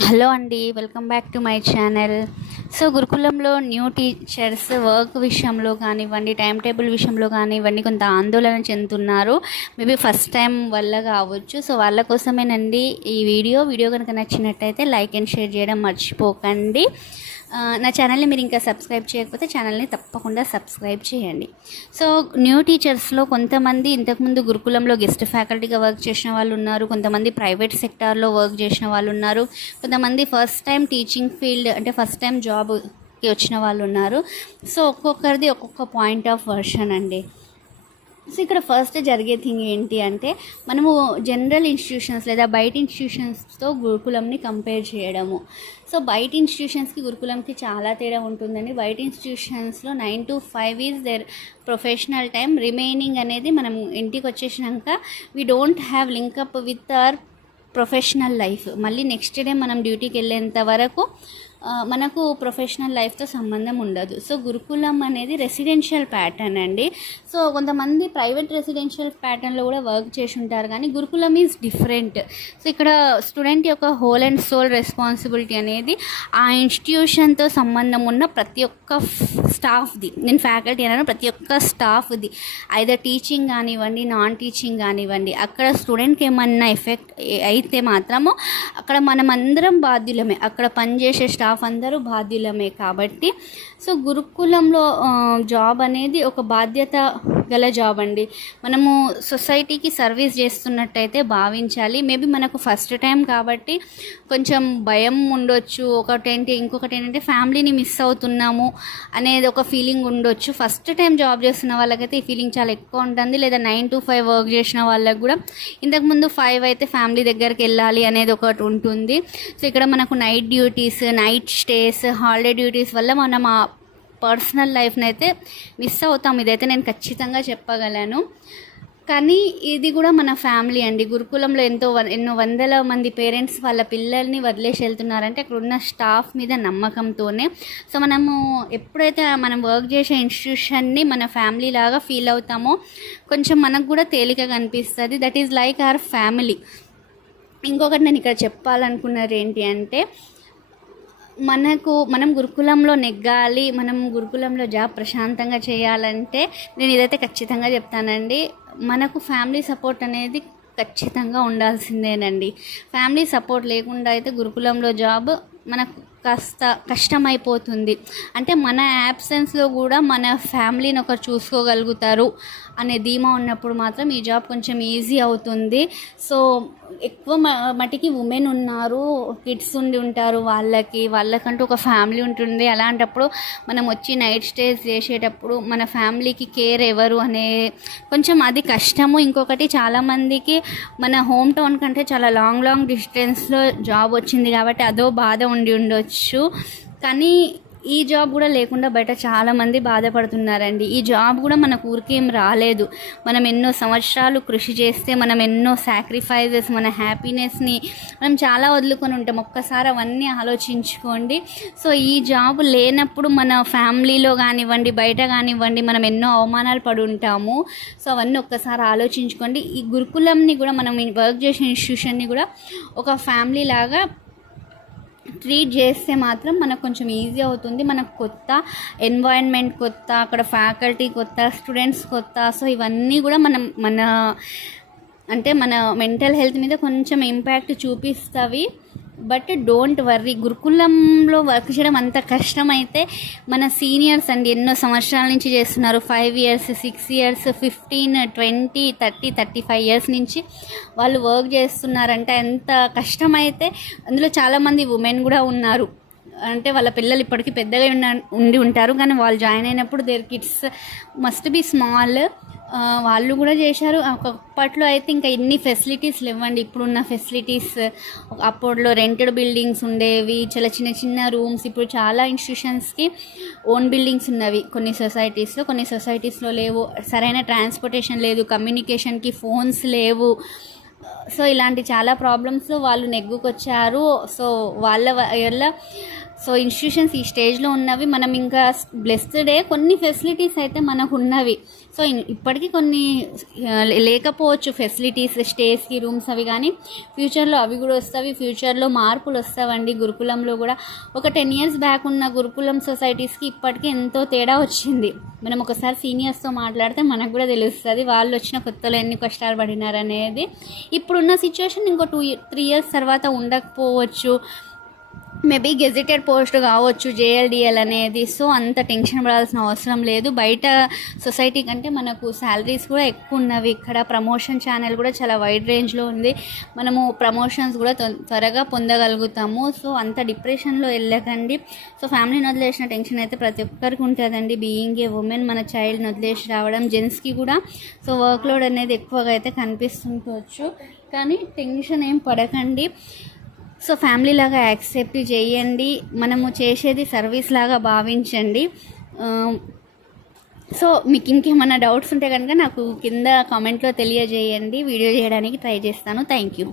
Hello అండి welcome back to my channel. So గురుకులంలో new teachers work విషయంలో కానివ్వండి టైం టేబుల్ విషయంలో కానివ్వండి కొంత ఆందోళన చెందుతున్నారు. మేబీ ఫస్ట్ టైం వల్ల కావచ్చు. సో వాళ్ళ కోసమేనండి ఈ వీడియో. వీడియో కనుక నచ్చినట్టయితే లైక్ అండ్ షేర్ చేయడం మర్చిపోకండి. నా ఛానల్ని మీరు ఇంకా సబ్స్క్రైబ్ చేయకపోతే ఛానల్ని తప్పకుండా సబ్స్క్రైబ్ చేయండి. సో న్యూ టీచర్స్లో కొంతమంది ఇంతకుముందు గురుకులంలో గెస్ట్ ఫ్యాకల్టీగా వర్క్ చేసిన వాళ్ళు ఉన్నారు కొంతమంది ప్రైవేట్ సెక్టార్లో వర్క్ చేసిన వాళ్ళు ఉన్నారు కొంతమంది ఫస్ట్ టైం టీచింగ్ ఫీల్డ్ అంటే ఫస్ట్ టైం జాబ్కి వచ్చిన వాళ్ళు ఉన్నారు. సో ఒక్కొక్కరిది ఒక్కొక్క పాయింట్ ఆఫ్ వర్షన్ అండి. సో ఇక్కడ ఫస్ట్ జరిగే థింగ్ ఏంటి అంటే మనము జనరల్ ఇన్స్టిట్యూషన్స్ లేదా బయట ఇన్స్టిట్యూషన్స్తో గురుకులంని కంపేర్ చేయడము. సో బయట ఇన్స్టిట్యూషన్స్కి గురుకులంకి చాలా తేడా ఉంటుందండి. బయట ఇన్స్టిట్యూషన్స్లో nine to five is there professional time remaining అనేది మనం ఇంటికి వచ్చేసినాక we don't have linkup with our professional life మళ్ళీ నెక్స్ట్ డే మనం డ్యూటీకి వెళ్ళేంత వరకు మనకు ప్రొఫెషనల్ లైఫ్తో సంబంధం ఉండదు. సో గురుకులం అనేది రెసిడెన్షియల్ ప్యాటర్న్ అండి. సో కొంతమంది ప్రైవేట్ రెసిడెన్షియల్ ప్యాటర్న్లో కూడా వర్క్ చేసి ఉంటారు. కానీ గురుకులం ఈజ్ డిఫరెంట్ సో ఇక్కడ స్టూడెంట్ యొక్క హోల్ అండ్ సోల్ రెస్పాన్సిబిలిటీ అనేది ఆ ఇన్స్టిట్యూషన్తో సంబంధం ఉన్న ప్రతి ఒక్క స్టాఫ్ది నేను ఫ్యాకల్టీ అన్నాను ప్రతి ఒక్క స్టాఫ్ది ఐదర్ టీచింగ్ కానివ్వండి నాన్ టీచింగ్ కానివ్వండి అక్కడ స్టూడెంట్కి ఏమన్నా ఎఫెక్ట్ అయితే మాత్రము అక్కడ మనం అందరం బాధ్యులమే. అక్కడ పనిచేసే స్టాఫ్ అందరూ బాధ్యులమే కాబట్టి. సో గురుకులంలో జాబ్ అనేది ఒక బాధ్యత గల జాబ్ అండి. మనము సొసైటీకి సర్వీస్ చేస్తున్నట్టయితే భావించాలి. మేబీ మనకు ఫస్ట్ టైం కాబట్టి కొంచెం భయం ఉండొచ్చు. ఒకటేంటి ఇంకొకటి ఏంటంటే ఫ్యామిలీని మిస్ అవుతున్నాము అనేది ఒక ఫీలింగ్ ఉండొచ్చు. ఫస్ట్ టైం జాబ్ చేస్తున్న వాళ్ళకైతే ఈ ఫీలింగ్ చాలా ఎక్కువ ఉంటుంది. లేదా నైన్ టు ఫైవ్ వర్క్ చేసిన వాళ్ళకి కూడా ఇంతకుముందు ఫైవ్ అయితే ఫ్యామిలీ దగ్గరికి వెళ్ళాలి అనేది ఒకటి ఉంటుంది. సో ఇక్కడ మనకు night duties night stays holiday duties వల్ల మనం ఆ పర్సనల్ లైఫ్ని అయితే మిస్ అవుతాం. ఇదైతే నేను ఖచ్చితంగా చెప్పగలను. కానీ ఇది కూడా మన ఫ్యామిలీ అండి. గురుకులంలో ఎంతో ఎన్నో వందల మంది పేరెంట్స్ వాళ్ళ పిల్లల్ని వదిలేసి వెళ్తున్నారంటే అక్కడ ఉన్న స్టాఫ్ మీద నమ్మకంతోనే. సో మనము ఎప్పుడైతే మనం వర్క్ చేసే ఇన్స్టిట్యూషన్ని మన ఫ్యామిలీ లాగా ఫీల్ అవుతామో కొంచెం మనకు కూడా తేలికగా అనిపిస్తుంది. That is like our family. ఇంకొకటి నేను ఇక్కడ చెప్పాలనుకున్నది ఏంటి అంటే మనకు మనం గురుకులంలో నెగ్గాలి మనం గురుకులంలో జాబ్ ప్రశాంతంగా చేయాలంటే నేను ఇదైతే ఖచ్చితంగా చెప్తానండి. మనకు ఫ్యామిలీ సపోర్ట్ అనేది ఖచ్చితంగా ఉండాల్సిందేనండి. ఫ్యామిలీ సపోర్ట్ లేకుండా అయితే గురుకులంలో జాబ్ మనకు కాస్త కష్టమైపోతుంది. అంటే మన యాబ్సెన్స్లో కూడా మన ఫ్యామిలీని ఒకరు చూసుకోగలుగుతారు అనే ధీమా ఉన్నప్పుడు మాత్రం ఈ జాబ్ కొంచెం ఈజీ అవుతుంది. సో ఎక్కువ మటుకి ఉమెన్ ఉన్నారు కిడ్స్ ఉండి ఉంటారు వాళ్ళకి వాళ్ళకంటూ ఒక ఫ్యామిలీ ఉంటుంది. అలాంటప్పుడు మనం వచ్చి నైట్ స్టేస్ చేసేటప్పుడు మన ఫ్యామిలీకి కేర్ ఎవరు అనే కొంచెం అది కష్టము. ఇంకొకటి చాలామందికి మన హోమ్ టౌన్ కంటే చాలా లాంగ్ లాంగ్ డిస్టెన్స్లో జాబ్ వచ్చింది కాబట్టి అదో బాధ ఉండి ఉండొచ్చు. కానీ ఈ జాబ్ కూడా లేకుండా బయట చాలామంది బాధపడుతున్నారండి. ఈ జాబ్ కూడా మనకు ఊరికేం రాలేదు. మనం ఎన్నో సంవత్సరాలు కృషి చేస్తే మనం ఎన్నో సాక్రిఫైజెస్ మన హ్యాపీనెస్ని మనం చాలా వదులుకొని ఉంటాం. ఒక్కసారి అవన్నీ ఆలోచించుకోండి. సో ఈ జాబ్ లేనప్పుడు మన ఫ్యామిలీలో కానివ్వండి బయట కానివ్వండి మనం ఎన్నో అవమానాలు పడి ఉంటాము. సో అవన్నీ ఒక్కసారి ఆలోచించుకోండి. ఈ గురుకులంని కూడా మనం వర్క్ చేసే ఇన్స్టిట్యూషన్ని కూడా ఒక ఫ్యామిలీ లాగా ట్రీట్ చేస్తే మాత్రం మనకు కొంచెం ఈజీ అవుతుంది. మనకు కొత్త ఎన్వైరన్మెంట్ కొత్త అక్కడ ఫ్యాకల్టీ కొత్త స్టూడెంట్స్ కొత్త సో ఇవన్నీ కూడా మనం మన అంటే మన మెంటల్ హెల్త్ మీద కొంచెం ఇంపాక్ట్ చూపిస్తవి. But don't worry. గురుకులంలో వర్క్ చేయడం అంత కష్టమైతే మన సీనియర్స్ అండి ఎన్నో సంవత్సరాల నుంచి చేస్తున్నారు. Five years six years fifteen twenty thirty thirty five years నుంచి వాళ్ళు వర్క్ చేస్తున్నారంటే. ఎంత కష్టమైతే అందులో చాలామంది ఉమెన్ కూడా ఉన్నారు. అంటే వాళ్ళ పిల్లలు ఇప్పటికీ పెద్దగా ఉన్న ఉండి ఉంటారు. కానీ వాళ్ళు జాయిన్ అయినప్పుడు their kids must be small వాళ్ళు కూడా చేశారు. ఒకప్పట్లో అయితే ఇంకా ఎన్ని ఫెసిలిటీస్ లేవండి. ఇప్పుడున్న ఫెసిలిటీస్ అప్పట్లో రెంటెడ్ బిల్డింగ్స్ ఉండేవి చాలా చిన్న చిన్న రూమ్స్ ఇప్పుడు చాలా ఇన్స్టిట్యూషన్స్కి ఓన్ బిల్డింగ్స్ ఉన్నవి. కొన్ని సొసైటీస్లో కొన్ని సొసైటీస్లో లేవు. సరైన ట్రాన్స్పోర్టేషన్ లేదు. కమ్యూనికేషన్కి ఫోన్స్ లేవు. సో ఇలాంటి చాలా ప్రాబ్లమ్స్ వాళ్ళు నెగ్గుకొచ్చారు. సో వాళ్ళ వల్ల సో ఇన్స్టిట్యూషన్స్ ఈ స్టేజ్లో ఉన్నవి మనం ఇంకా బ్లెస్డే కొన్ని ఫెసిలిటీస్ అయితే మనకు ఉన్నవి. సో ఇప్పటికీ కొన్ని లేకపోవచ్చు ఫెసిలిటీస్ స్టేస్కి రూమ్స్ అవి కానీ ఫ్యూచర్లో అవి కూడా వస్తాయి. ఫ్యూచర్లో మార్పులు వస్తావండి గురుకులంలో కూడా. ఒక టెన్ ఇయర్స్ బ్యాక్ ఉన్న గురుకులం సొసైటీస్కి ఇప్పటికీ ఎంతో తేడా వచ్చింది. మనం ఒకసారి సీనియర్స్తో మాట్లాడితే మనకు కూడా తెలుస్తుంది వాళ్ళు వచ్చిన కొత్తలో ఎన్ని కష్టాలు పడినారనేది. ఇప్పుడున్న సిచ్యువేషన్ ఇంకో టూ త్రీ ఇయర్స్ తర్వాత ఉండకపోవచ్చు. మేబీ గెజిటెడ్ పోస్ట్ కావచ్చు జేఎల్డిఎల్ అనేది. సో అంత టెన్షన్ పడాల్సిన అవసరం లేదు. బయట సొసైటీ కంటే మనకు శాలరీస్ కూడా ఎక్కువ ఉన్నవి. ఇక్కడ ప్రమోషన్ ఛానల్ కూడా చాలా వైడ్ రేంజ్లో ఉంది. మనము ప్రమోషన్స్ కూడా త్వరగా పొందగలుగుతాము. సో అంత డిప్రెషన్లో వెళ్ళకండి. సో ఫ్యామిలీని వదిలేసిన టెన్షన్ అయితే ప్రతి ఒక్కరికి ఉంటుందండి. బీయింగ్ ఏ ఉమెన్ మన చైల్డ్ని వదిలేసి రావడం జెంట్స్కి కూడా. సో వర్క్ లోడ్ అనేది ఎక్కువగా అయితే కనిపిస్తుండొచ్చు కానీ టెన్షన్ ఏం పడకండి. సో ఫ్యామిలీ లాగా యాక్సెప్ట్ చేయండి. మనము చేసేది సర్వీస్ లాగా భావించండి. సో మీకు ఇంకేమైనా డౌట్స్ ఉంటే కనుక నాకు కింద కామెంట్లో తెలియజేయండి. వీడియో చేయడానికి ట్రై చేస్తాను. Thank you